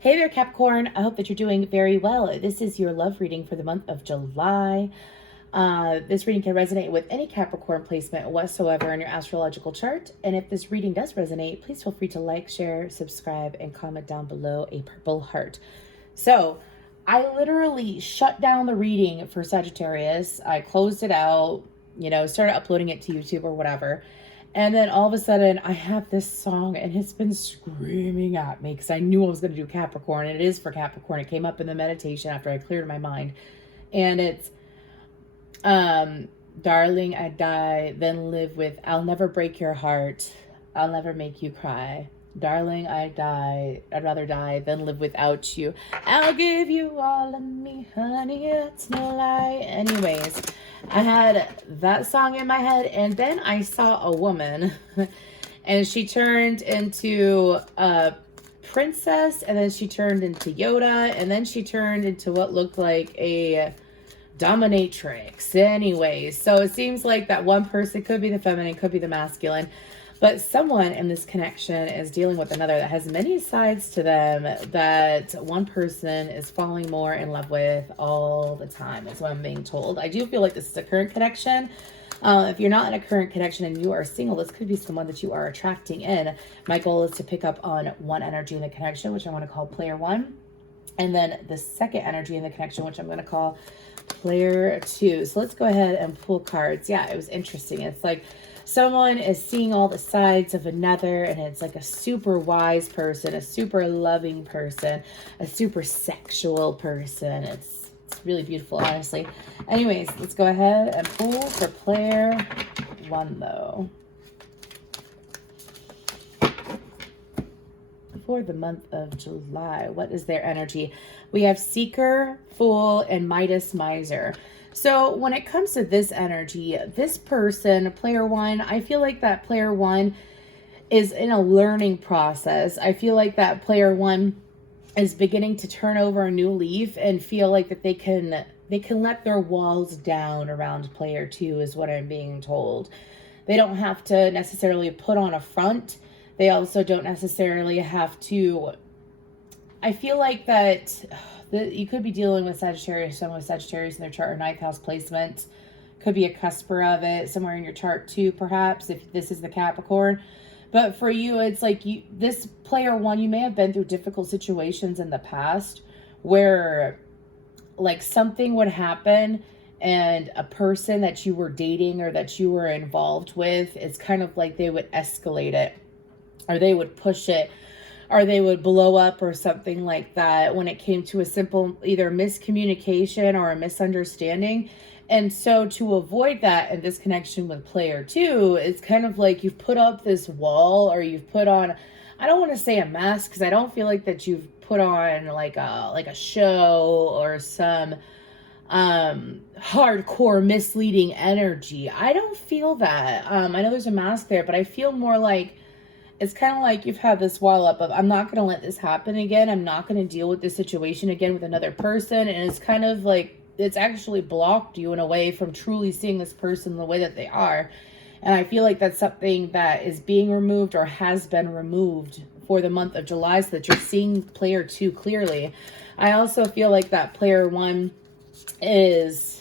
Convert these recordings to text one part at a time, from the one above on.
Hey there, Capricorn. I hope that you're doing very well. This is your love reading for the month of July. This reading can resonate with any Capricorn placement whatsoever in your astrological chart. And if this reading does resonate, please feel free to like, share, subscribe, and comment down below a purple heart. So I literally shut down the reading for Sagittarius. I closed it out, started uploading it to YouTube or whatever. And then all of a sudden, I have this song, and it's been screaming at me because I knew I was going to do Capricorn, and it is for Capricorn. It came up in the meditation after I cleared my mind. And it's, darling, I die, then live with, I'll never break your heart. I'll never make you cry. Darling, I die, I'd rather die than live without you. I'll give you all of me, honey, that's no lie. Anyways, I had that song in my head, and then I saw a woman, and she turned into a princess, and then she turned into Yoda, and then she turned into what looked like a dominatrix. Anyways, so it seems like that one person could be the feminine, could be the masculine. But someone in this connection is dealing with another that has many sides to them that one person is falling more in love with all the time, is what I'm being told. I do feel like this is a current connection. If you're not in a current connection and you are single, this could be someone that you are attracting in. My goal is to pick up on one energy in the connection, which I want to call player one. And then the second energy in the connection, which I'm going to call player two. So let's go ahead and pull cards. Yeah, it was interesting. It's like someone is seeing all the sides of another, and it's like a super wise person, a super loving person, a super sexual person. It's really beautiful, honestly. Anyways, let's go ahead and pull for player one, though. For the month of July, what is their energy? We have Seeker, Fool, and Midas, Miser. So when it comes to this energy, this person, player one, I feel like that player one is in a learning process. I feel like that player one is beginning to turn over a new leaf and feel like that they can let their walls down around player two, is what I'm being told. They don't have to necessarily put on a front. They also don't necessarily have to, I feel like that you could be dealing with Sagittarius, someone with Sagittarius in their chart or ninth house placement. Could be a cusper of it somewhere in your chart too, perhaps, if this is the Capricorn. But for you, it's like this player one, you may have been through difficult situations in the past where like something would happen and a person that you were dating or that you were involved with, it's kind of like they would escalate it, or they would push it, or they would blow up or something like that when it came to a simple either miscommunication or a misunderstanding. And so to avoid that in this connection with player two, it's kind of like you've put up this wall, or you've put on, I don't want to say a mask, because I don't feel like that you've put on like a show or some hardcore misleading energy. I don't feel that. I know there's a mask there, but I feel more like it's kind of like you've had this wall up of, I'm not going to let this happen again. I'm not going to deal with this situation again with another person. And it's kind of like, it's actually blocked you in a way from truly seeing this person the way that they are. And I feel like that's something that is being removed or has been removed for the month of July, so that you're seeing player two clearly. I also feel like that player one is,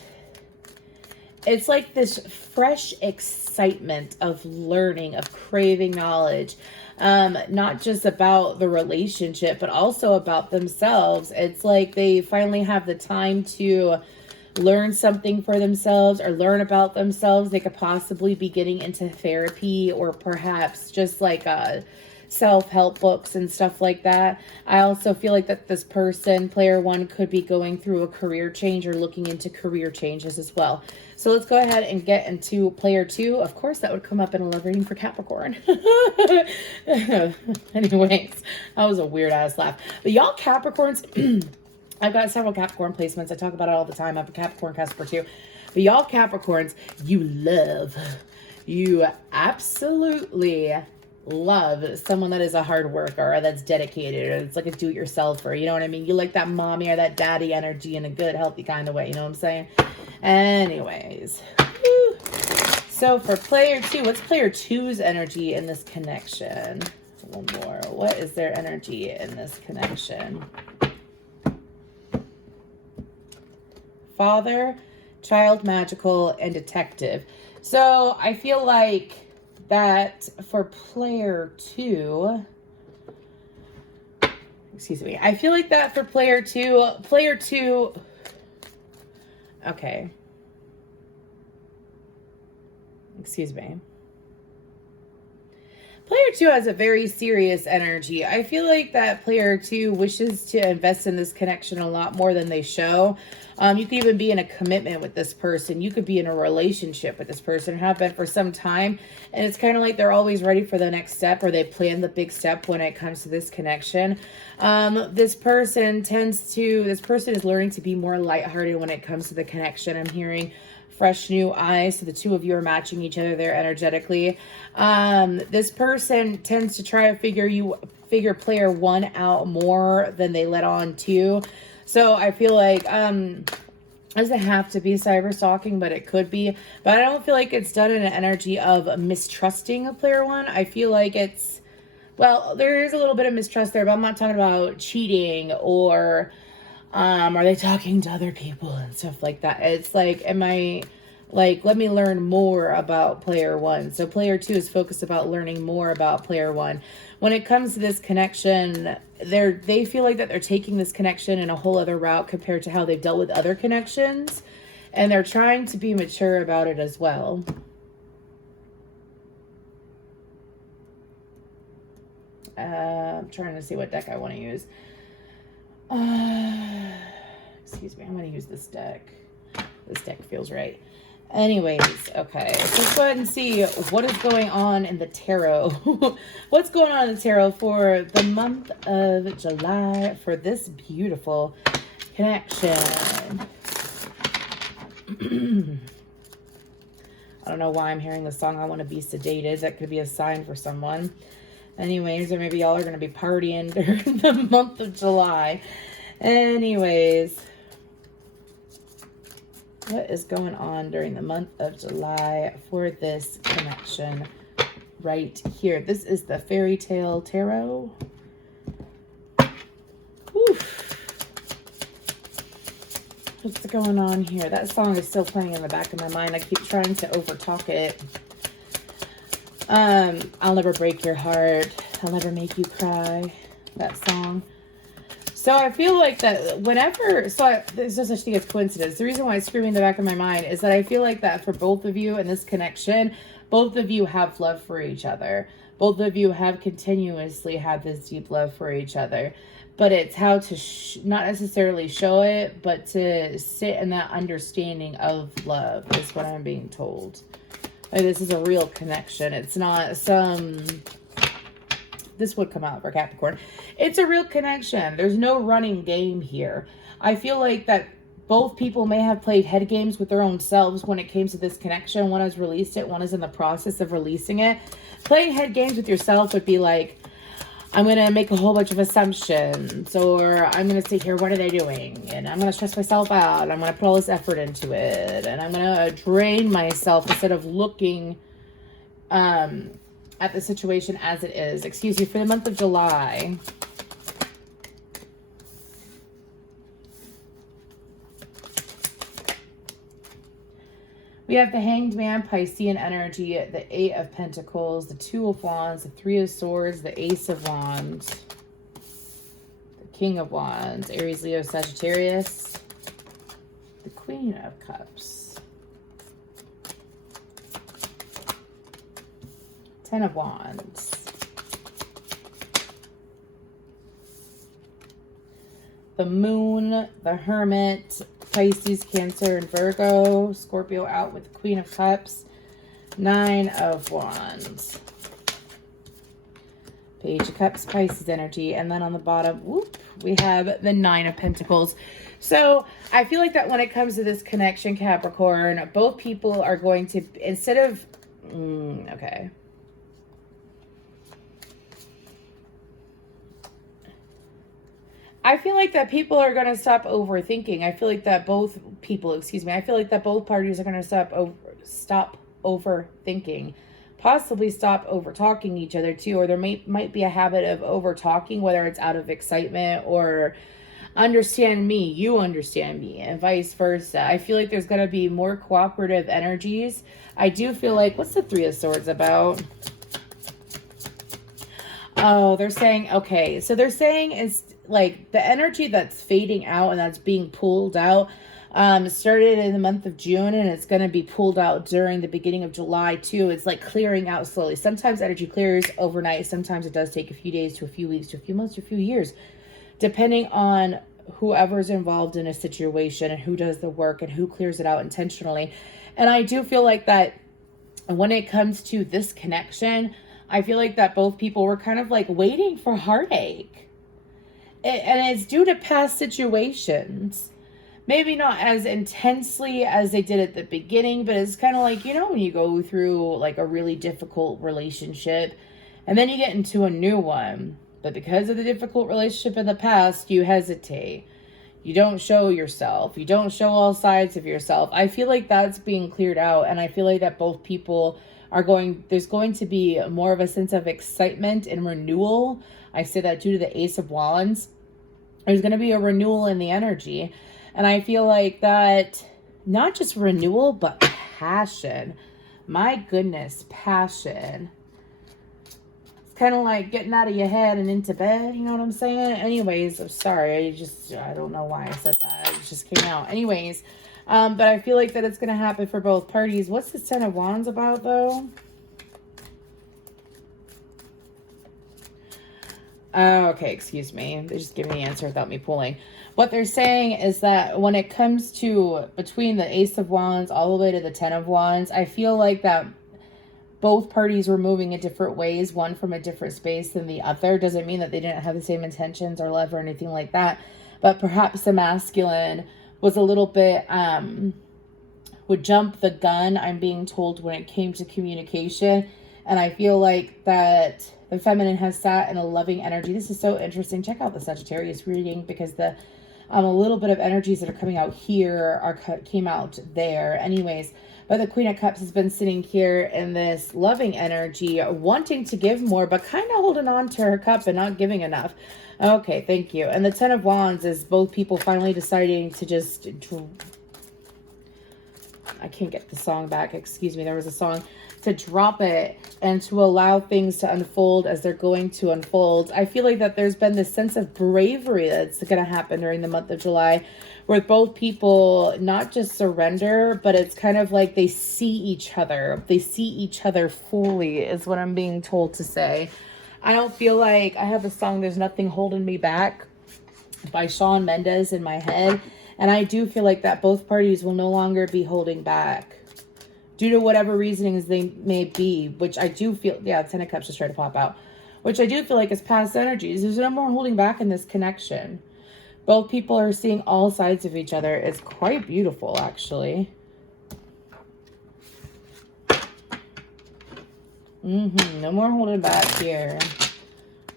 it's like this fresh excitement of learning, of craving knowledge, not just about the relationship, but also about themselves. It's like they finally have the time to learn something for themselves or learn about themselves. They could possibly be getting into therapy, or perhaps just like self-help books and stuff like that. I also feel like that this person, player one, could be going through a career change or looking into career changes as well. So let's go ahead and get into player two. Of course, that would come up in a love reading for Capricorn. Anyways, that was a weird ass laugh. But y'all Capricorns, I've got several Capricorn placements. I talk about it all the time. I have a Capricorn Cusper too. But y'all Capricorns, you absolutely love someone that is a hard worker, or that's dedicated, or it's like a do-it-yourselfer. You know what I mean? You like that mommy or that daddy energy in a good, healthy kind of way. You know what I'm saying? Anyways. Woo. So for player two, what's player two's energy in this connection? One more. What is their energy in this connection? Father, child, magical, and detective. So I feel like that for player 2, excuse me, I feel like that for player 2, okay. Excuse me. Player 2 has a very serious energy. I feel like that player 2 wishes to invest in this connection a lot more than they show. You could even be in a commitment with this person. You could be in a relationship with this person, have been for some time. And it's kind of like they're always ready for the next step, or they plan the big step when it comes to this connection. This person is learning to be more lighthearted when it comes to the connection. I'm hearing fresh new eyes. So the two of you are matching each other there energetically. This person tends to try to figure player 1 out more than they let on to. So I feel like doesn't have to be cyber stalking, but it could be. But I don't feel like it's done in an energy of mistrusting of player 1. I feel like it's, well, there is a little bit of mistrust there, but I'm not talking about cheating or are they talking to other people and stuff like that. It's like, let me learn more about player 1. So player 2 is focused about learning more about player 1. When it comes to this connection, they feel like that they're taking this connection in a whole other route compared to how they've dealt with other connections. And they're trying to be mature about it as well. I'm trying to see what deck I want to use. Excuse me, I'm going to use this deck. This deck feels right. Anyways, okay, let's go ahead and see what is going on in the tarot. What's going on in the tarot for the month of July for this beautiful connection? I don't know why I'm hearing the song I Want to Be Sedated. That could be a sign for someone. Anyways, or maybe y'all are going to be partying during the month of July. Anyways, what is going on during the month of July for this connection right here? This is the Fairy Tale Tarot. Whew. What's going on here? That song is still playing in the back of my mind. I keep trying to overtalk it. I'll never break your heart. I'll never make you cry. That song. So I feel like that whenever, there's no such thing as coincidence. The reason why it's screaming in the back of my mind is that I feel like that for both of you in this connection, both of you have love for each other. Both of you have continuously had this deep love for each other. But it's how to not necessarily show it, but to sit in that understanding of love is what I'm being told. Like, this is a real connection. It's not some... This would come out for Capricorn. It's a real connection. There's no running game here. I feel like that both people may have played head games with their own selves when it came to this connection. One has released it. One is in the process of releasing it. Playing head games with yourself would be like, I'm going to make a whole bunch of assumptions, or I'm going to sit here, what are they doing? And I'm going to stress myself out. I'm going to put all this effort into it. And I'm going to drain myself instead of looking at the situation as it is. Excuse me, for the month of July. We have the Hanged Man, Piscean energy, the 8 of Pentacles, the 2 of Wands, the 3 of Swords, the Ace of Wands, the King of Wands, Aries, Leo, Sagittarius, the Queen of Cups, 10 of Wands, the Moon, the Hermit, Pisces, Cancer, and Virgo. Scorpio out with the Queen of Cups. 9 of Wands. Page of Cups, Pisces energy. And then on the bottom, whoop, we have the 9 of Pentacles. So I feel like that when it comes to this connection, Capricorn, both people are going to, instead of, okay. I feel like that people are going to stop overthinking. I feel like that both people, I feel like that both parties are going to stop overthinking possibly stop over talking each other too, or there might be a habit of over talking, whether it's out of excitement or understand me, you understand me, and vice versa. I feel like there's going to be more cooperative energies. I do feel like, what's the Three of Swords about? Oh, they're saying, okay, so they're saying it's like the energy that's fading out and that's being pulled out started in the month of June, and it's going to be pulled out during the beginning of July too. It's like clearing out slowly. Sometimes energy clears overnight. Sometimes it does take a few days to a few weeks to a few months to a few years, depending on whoever's involved in a situation and who does the work and who clears it out intentionally. And I do feel like that when it comes to this connection, I feel like that both people were kind of like waiting for heartache. And it's due to past situations. Maybe not as intensely as they did at the beginning, but it's kind of like, you know, when you go through like a really difficult relationship and then you get into a new one. But because of the difficult relationship in the past, you hesitate. You don't show yourself. You don't show all sides of yourself. I feel like that's being cleared out. And I feel like that both people are there's going to be more of a sense of excitement and renewal. I say that due to the Ace of Wands. There's going to be a renewal in the energy. And I feel like that, not just renewal, but passion. My goodness, passion. Kind of like getting out of your head and into bed, you know what I'm saying? Anyways, I'm sorry, I don't know why I said that, it just came out. Anyways, but I feel like that it's going to happen for both parties. What's this Ten of Wands about, though? Okay, excuse me, they just gave me the answer without me pulling. What they're saying is that when it comes to between the Ace of Wands all the way to the Ten of Wands, I feel like that both parties were moving in different ways, one from a different space than the other. Doesn't mean that they didn't have the same intentions or love or anything like that. But perhaps the masculine was a little bit, would jump the gun, I'm being told, when it came to communication. And I feel like that the feminine has sat in a loving energy. This is so interesting. Check out the Sagittarius reading, because the a little bit of energies that are coming out here came out there. Anyways, but the Queen of Cups has been sitting here in this loving energy, wanting to give more, but kind of holding on to her cup and not giving enough. Okay, thank you. And the Ten of Wands is both people finally deciding to just... I can't get the song back. Excuse me. There was a song. To drop it and to allow things to unfold as they're going to unfold. I feel like that there's been this sense of bravery that's going to happen during the month of July, where both people not just surrender, but it's kind of like they see each other. They see each other fully is what I'm being told to say. I don't feel like I have a song, There's Nothing Holding Me Back, by Shawn Mendes in my head. And I do feel like that both parties will no longer be holding back due to whatever reasonings they may be, which I do feel, yeah, Ten of Cups just tried to pop out, which I do feel like is past energies. There's no more holding back in this connection. Both people are seeing all sides of each other. It's quite beautiful, actually. No more holding back here.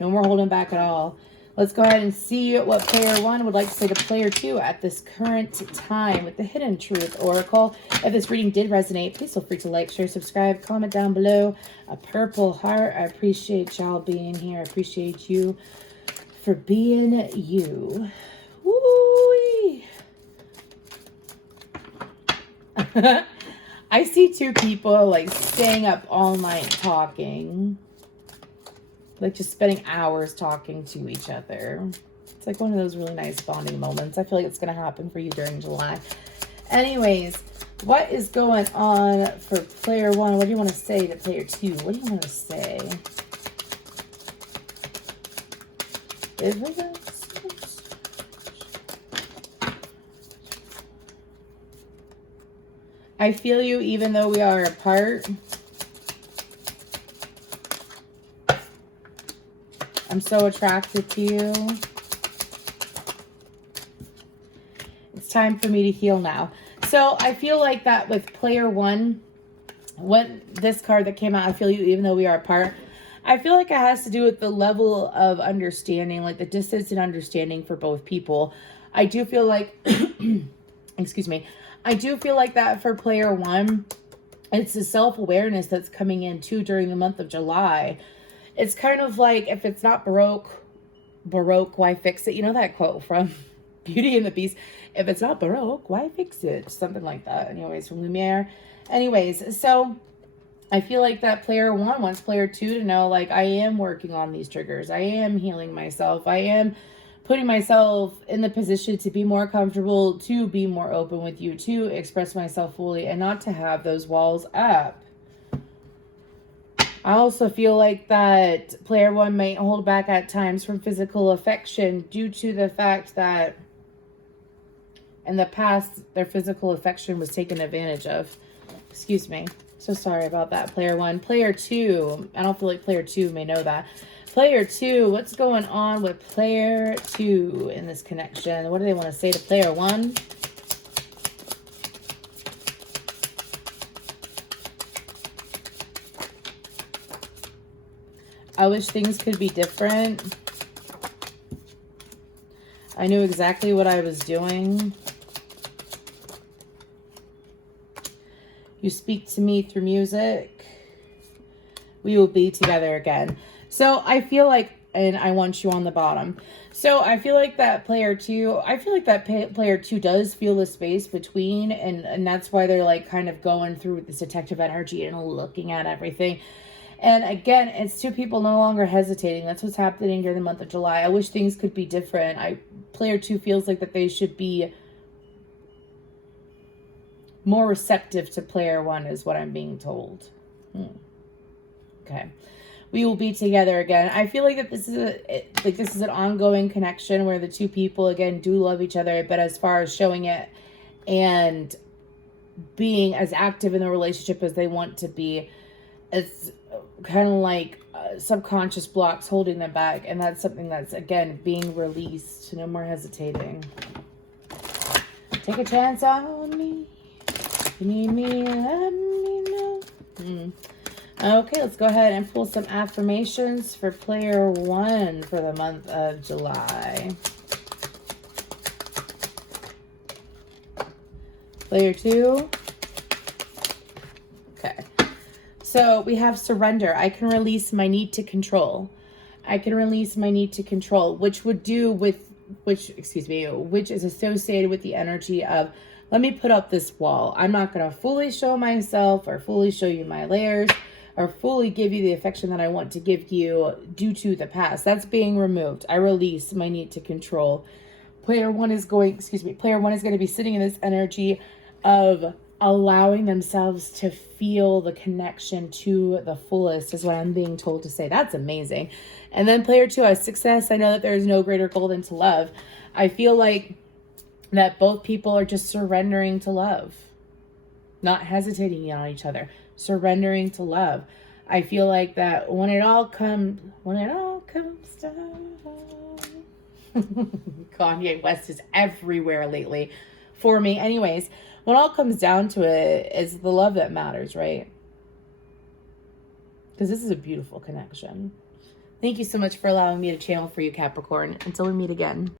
No more holding back at all. Let's go ahead and see what player one would like to say to player two at this current time with the Hidden Truth Oracle. If this reading did resonate, please feel free to like, share, subscribe, comment down below. A purple heart. I appreciate y'all being here. I appreciate you for being you. Woo-wee. I see two people like staying up all night talking. Like just spending hours talking to each other. It's like one of those really nice bonding moments. I feel like it's going to happen for you during July. Anyways, what is going on for player one? What do you want to say to player two? What do you want to say? I feel you even though we are apart. I'm so attracted to you. It's time for me to heal now. So I feel like that with player one, when this card that came out, I feel you even though we are apart. I feel like it has to do with the level of understanding, like the distance and understanding for both people. I do feel like, excuse me, I do feel like that for player one, It's the self-awareness that's coming in too during the month of July. It's kind of like, if it's not Baroque, why fix it? You know that quote from Beauty and the Beast? If it's not Baroque, why fix it? Something like that. Anyways, from Lumiere. Anyways, so I feel like that player 1 wants player 2 to know, like, I am working on these triggers. I am healing myself. I am putting myself in the position to be more comfortable, to be more open with you, to express myself fully, and not to have those walls up. I also feel like that player 1 might hold back at times from physical affection due to the fact that in the past their physical affection was taken advantage of. Excuse me. So sorry about that, player 1. Player 2, I don't feel like player 2 may know that. Player 2, what's going on with player 2 in this connection? What do they want to say to player 1? I wish things could be different. I knew exactly what I was doing. You speak to me through music. We will be together again. So I feel like, and I want you on the bottom. So I feel like that player 2, player 2 does feel the space between, and that's why they're like kind of going through this detective energy and looking at everything. And again, it's 2 people no longer hesitating. That's what's happening during the month of July. I wish things could be different. Player 2 feels like that they should be more receptive to player 1 is what I'm being told. Okay. We will be together again. I feel like that this is an ongoing connection where the 2 people again do love each other, but as far as showing it and being as active in the relationship as they want to be, it's kind of like subconscious blocks holding them back, and that's something that's again being released. No more hesitating. Take a chance on me. You need me, let me know. Okay, let's go ahead and pull some affirmations for player 1 for the month of July. Player 2. Okay. So we have surrender. I can release my need to control. I can release my need to control, which is associated with the energy of, let me put up this wall. I'm not going to fully show myself or fully show you my layers or fully give you the affection that I want to give you due to the past. That's being removed. I release my need to control. Player 1 is going to be sitting in this energy of allowing themselves to feel the connection to the fullest is what I'm being told to say. That's amazing. And then player 2 has success. I know that there is no greater goal than to love. I feel like that both people are just surrendering to love, not hesitating on each other, surrendering to love. I feel like that when it all comes down, Kanye West is everywhere lately for me. Anyways, when all comes down to it, it's the love that matters, right? Because this is a beautiful connection. Thank you so much for allowing me to channel for you, Capricorn. Until we meet again.